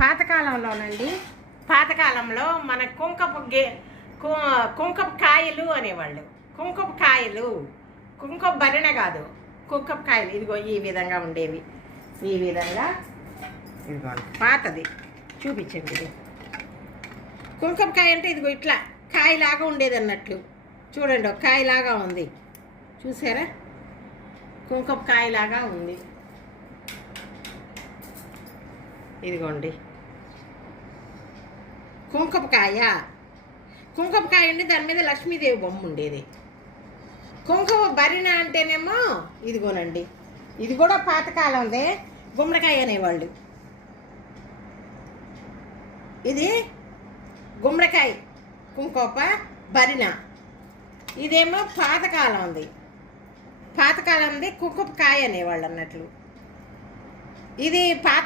పాతకాలంలోనండి, పాతకాలంలో మన కుంకపు కాయలు అనేవాళ్ళు. కుంకపు కాయలు, కుంకపు భరిణ కాదు, కుంకపు కాయలు. ఇదిగో ఈ విధంగా ఉండేవి. ఈ విధంగా ఇదిగో పాతది చూపించండి. ఇది కుంకపు కాయ అంటే ఇదిగో ఇట్లా కాయలాగా ఉండేది అన్నట్లు. చూడండి, ఒక కాయలాగా ఉంది, చూసారా? కుంకపు కాయలాగా ఉంది. ఇదిగోండి కుంకపు కాయ. కుంకపు కాయ అండి, దాని మీద లక్ష్మీదేవి బొమ్మ ఉండేది. కుంకపు భరిణ అంటేనేమో ఇదిగోనండి, ఇది కూడా పాతకాలందే, గుమ్మడికాయ అనేవాళ్ళు. ఇది గుమ్మడికాయ, కుంకప భరిణ. ఇదేమో పాతకాలంది, పాతకాలంది కుంకపు కాయ అనేవాళ్ళు అన్నట్లు. ఇది పాత